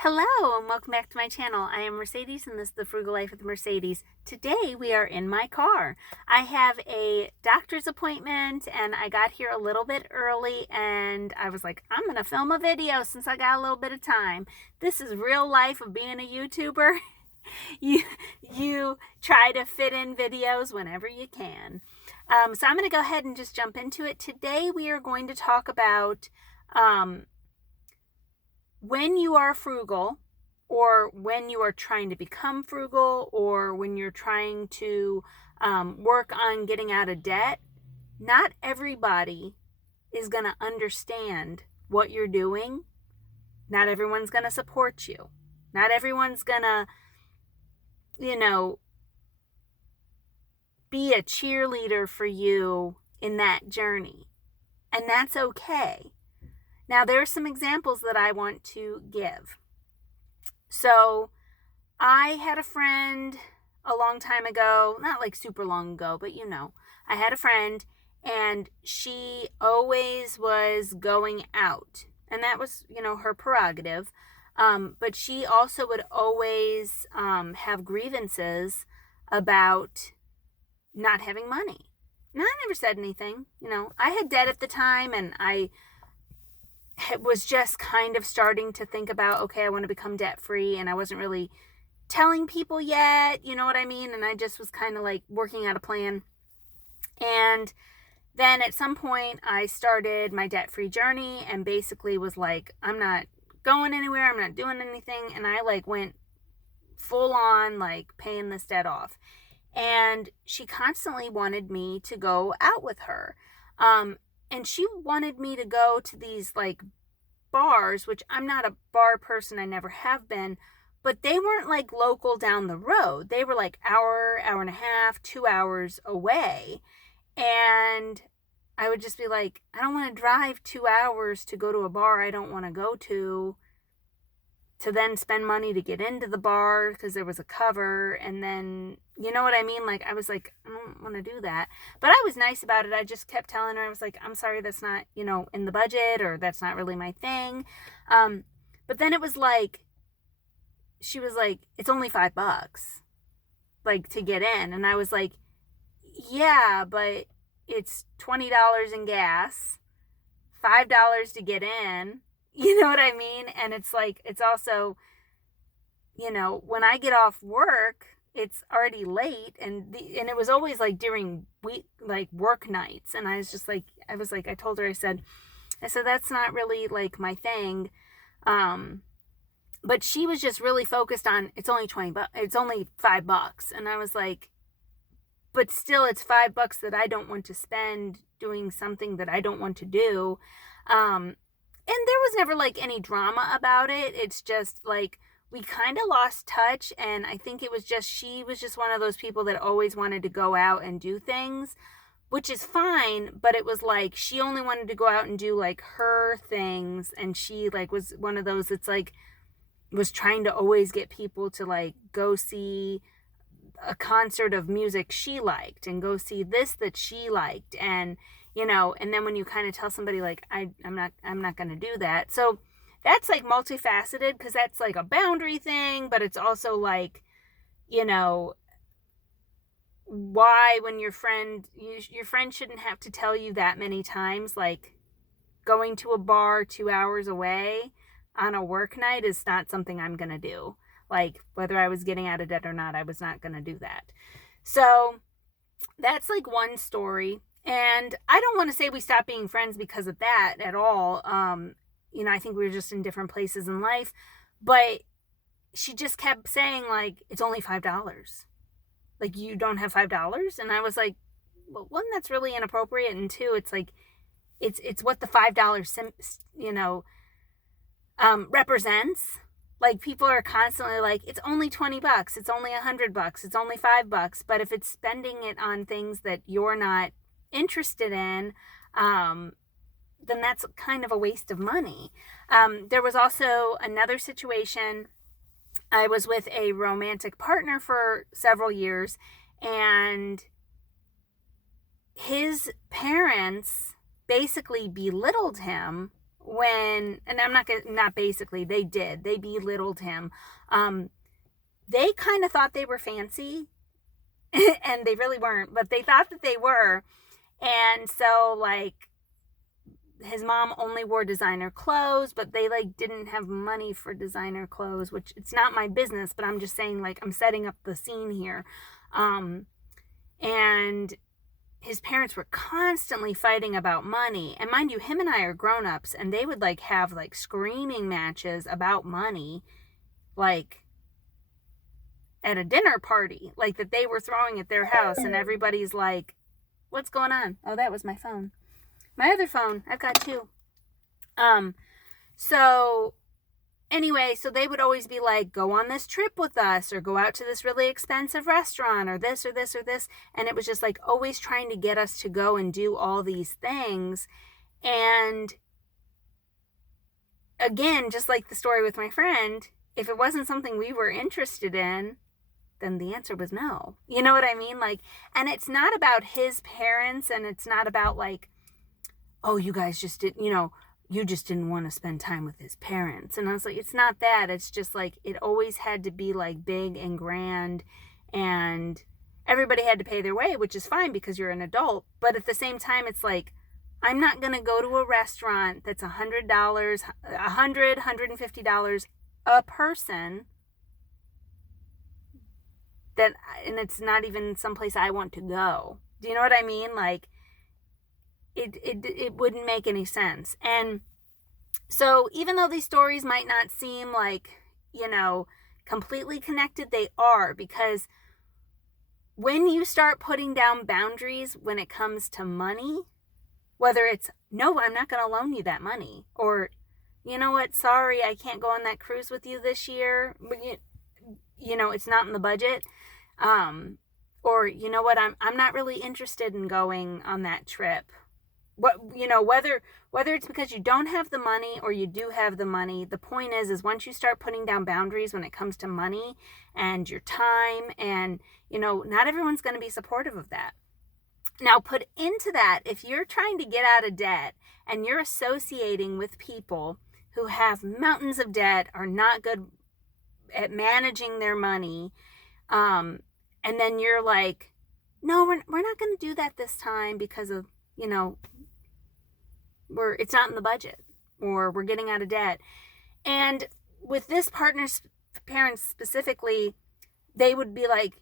Hello and welcome back to my channel. I am Mercedes and this is the Frugal Life with Mercedes. Today we are in my car. I have a doctor's appointment and I got here a little bit early and I was like, I'm going to film a video since I got a little bit of time. This is real life of being a YouTuber. you try to fit in videos whenever you can. So I'm going to go ahead and just jump into it. Today we are going to talk about when you are frugal, or when you are trying to become frugal, or when you're trying to work on getting out of debt, not everybody is going to understand what you're doing. Not everyone's going to support you. Not everyone's going to, be a cheerleader for you in that journey. And that's okay. Now, there are some examples that I want to give. So, I had a friend a long time ago, not like super long ago, but I had a friend and she always was going out. And that was, her prerogative. But she also would always have grievances about not having money. Now, I never said anything. I had debt at the time and I was just kind of starting to think about, okay, I want to become debt free, and I wasn't really telling people yet, you know what I mean? And I just was kind of like working out a plan. And then at some point I started my debt free journey and basically was like, I'm not going anywhere, I'm not doing anything. And I like went full on like paying this debt off. And she constantly wanted me to go out with her. And she wanted me to go to these like bars, which I'm not a bar person, I never have been, but they weren't like local down the road. They were like hour and a half, 2 hours away. And I would just be like, I don't want to drive 2 hours to go to a bar I don't want to go to then spend money to get into the bar because there was a cover. And then, you know what I mean? Like, I was like, I don't want to do that. But I was nice about it. I just kept telling her, I was like, I'm sorry, that's not, in the budget, or that's not really my thing. But then it was like, she was like, it's only $5, like, to get in. And I was like, yeah, but it's $20 in gas, $5 to get in. You know what I mean? And it's like, it's also, when I get off work, it's already late, and it was always like during work nights. And I was just like, I told her, I said, that's not really like my thing. But she was just really focused on, it's only $20, it's only $5. And I was like, but still it's $5 that I don't want to spend doing something that I don't want to do. And there was never like any drama about it. It's just like we kind of lost touch. And I think it was just, she was just one of those people that always wanted to go out and do things, which is fine. But it was like she only wanted to go out and do like her things. And she like was one of those that's like was trying to always get people to like go see a concert of music she liked and go see this that she liked. And and then when you kind of tell somebody like, I'm not going to do that. So that's like multifaceted, because that's like a boundary thing, but it's also like, why, when your friend shouldn't have to tell you that many times, like going to a bar 2 hours away on a work night is not something I'm going to do. Like, whether I was getting out of debt or not, I was not going to do that. So that's like one story. And I don't want to say we stopped being friends because of that at all. I think we were just in different places in life. But she just kept saying, like, it's only $5. Like, you don't have $5? And I was like, well, one, that's really inappropriate. And two, it's like, it's what the $5, represents. Like, people are constantly like, it's only $20, it's only $100, it's only $5. But if it's spending it on things that you're not interested in, then that's kind of a waste of money. There was also another situation. I was with a romantic partner for several years, and his parents basically belittled him and I'm not basically, they belittled him. They kind of thought they were fancy and they really weren't, but they thought that they were. And so like his mom only wore designer clothes, but they like didn't have money for designer clothes, which it's not my business, but I'm just saying, like, I'm setting up the scene here. And his parents were constantly fighting about money. And mind you, him and I are grown-ups, and they would like have like screaming matches about money, like at a dinner party, like that they were throwing at their house, and everybody's like, what's going on? Oh, that was my phone. My other phone. I've got two. So anyway, so they would always be like, go on this trip with us, or go out to this really expensive restaurant, or this or this or this. And it was just like always trying to get us to go and do all these things. And again, just like the story with my friend, if it wasn't something we were interested in, then the answer was no. You know what I mean? Like, and it's not about his parents, and it's not about like, oh, you guys just didn't, you just didn't want to spend time with his parents. And I was like, it's not that. It's just like, it always had to be like big and grand, and everybody had to pay their way, which is fine because you're an adult. But at the same time, it's like, I'm not going to go to a restaurant that's $100, $150 a person, and it's not even someplace I want to go. Do you know what I mean? Like, it wouldn't make any sense. And so even though these stories might not seem like, completely connected, they are, because when you start putting down boundaries when it comes to money, whether it's, no, I'm not going to loan you that money, or, you know what, sorry, I can't go on that cruise with you this year, it's not in the budget, or, you know what, I'm not really interested in going on that trip. Whether it's because you don't have the money or you do have the money, the point is once you start putting down boundaries when it comes to money and your time, and, not everyone's going to be supportive of that. Now, put into that, if you're trying to get out of debt and you're associating with people who have mountains of debt, are not good at managing their money, and then you're like, no, we're not going to do that this time because of, it's not in the budget, or we're getting out of debt. And with this partner's parents specifically, they would be like,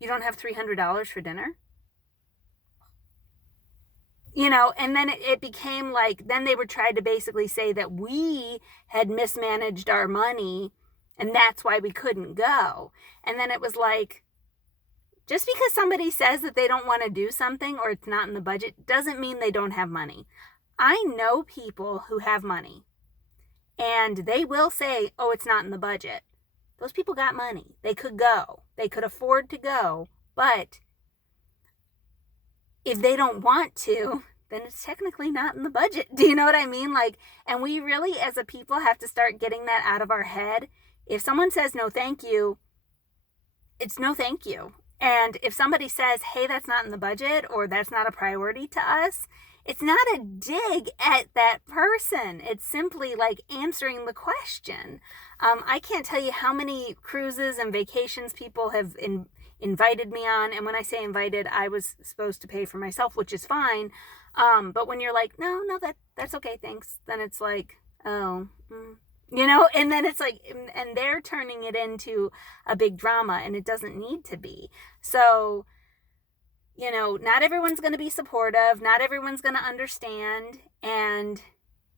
you don't have $300 for dinner? And then it became like, then they would try to basically say that we had mismanaged our money, and that's why we couldn't go. And then it was like, just because somebody says that they don't want to do something or it's not in the budget doesn't mean they don't have money. I know people who have money, and they will say, oh, it's not in the budget. Those people got money. They could go. They could afford to go. But if they don't want to, then it's technically not in the budget. Do you know what I mean? Like, and we really, as a people, have to start getting that out of our head. If someone says no thank you, it's no thank you. And if somebody says, hey, that's not in the budget, or that's not a priority to us, it's not a dig at that person. It's simply like answering the question. I can't tell you how many cruises and vacations people have invited me on. And when I say invited, I was supposed to pay for myself, which is fine. But when you're like, no, that's okay, thanks. Then it's like, oh, and then it's like, and they're turning it into a big drama, and it doesn't need to be. So, not everyone's going to be supportive. Not everyone's going to understand. And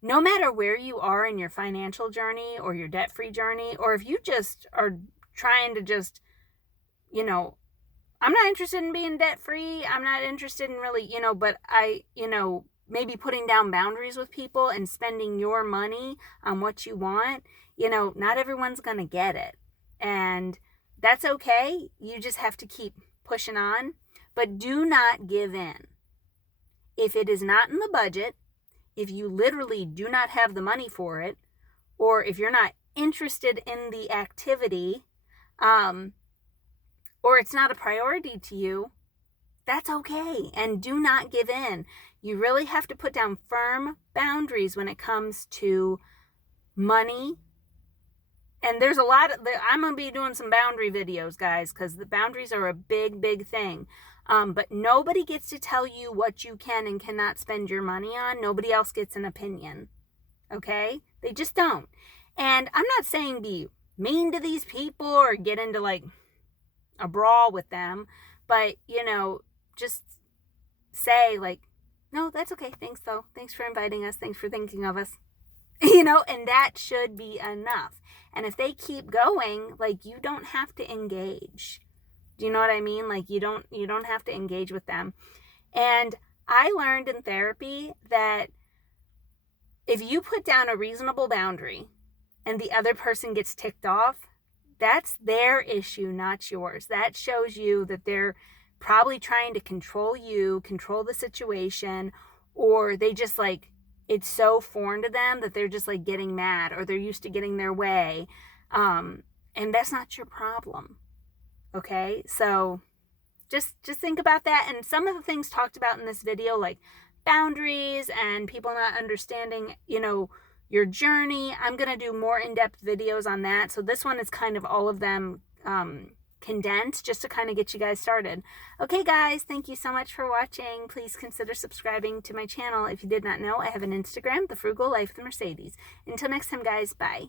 no matter where you are in your financial journey or your debt-free journey, or if you just are trying to just, I'm not interested in being debt-free. I'm not interested in really, but I, maybe putting down boundaries with people and spending your money on what you want, not everyone's going to get it. And that's okay. You just have to keep pushing on, but do not give in. If it is not in the budget, if you literally do not have the money for it, or if you're not interested in the activity, or it's not a priority to you, that's okay. And do not give in. You really have to put down firm boundaries when it comes to money. And there's a lot of, I'm going to be doing some boundary videos, guys, because the boundaries are a big, big thing. But nobody gets to tell you what you can and cannot spend your money on. Nobody else gets an opinion. Okay? They just don't. And I'm not saying be mean to these people or get into like a brawl with them, but, you know, just say like, no, that's okay. Thanks though. Thanks for inviting us. Thanks for thinking of us. You know, and that should be enough. And if they keep going, like, you don't have to engage. Do you know what I mean? Like, you don't have to engage with them. And I learned in therapy that if you put down a reasonable boundary and the other person gets ticked off, that's their issue, not yours. That shows you that they're probably trying to control you, control the situation, or they just like, it's so foreign to them that they're just like getting mad, or they're used to getting their way. And that's not your problem. Okay? So just think about that. And some of the things talked about in this video, like boundaries and people not understanding, you know, your journey. I'm going to do more in-depth videos on that. So this one is kind of all of them condensed just to kind of get you guys started. Okay, guys, thank you so much for watching. Please consider subscribing to my channel. If you did not know, I have an Instagram, The Frugal Life with Mercedes. Until next time, guys, bye.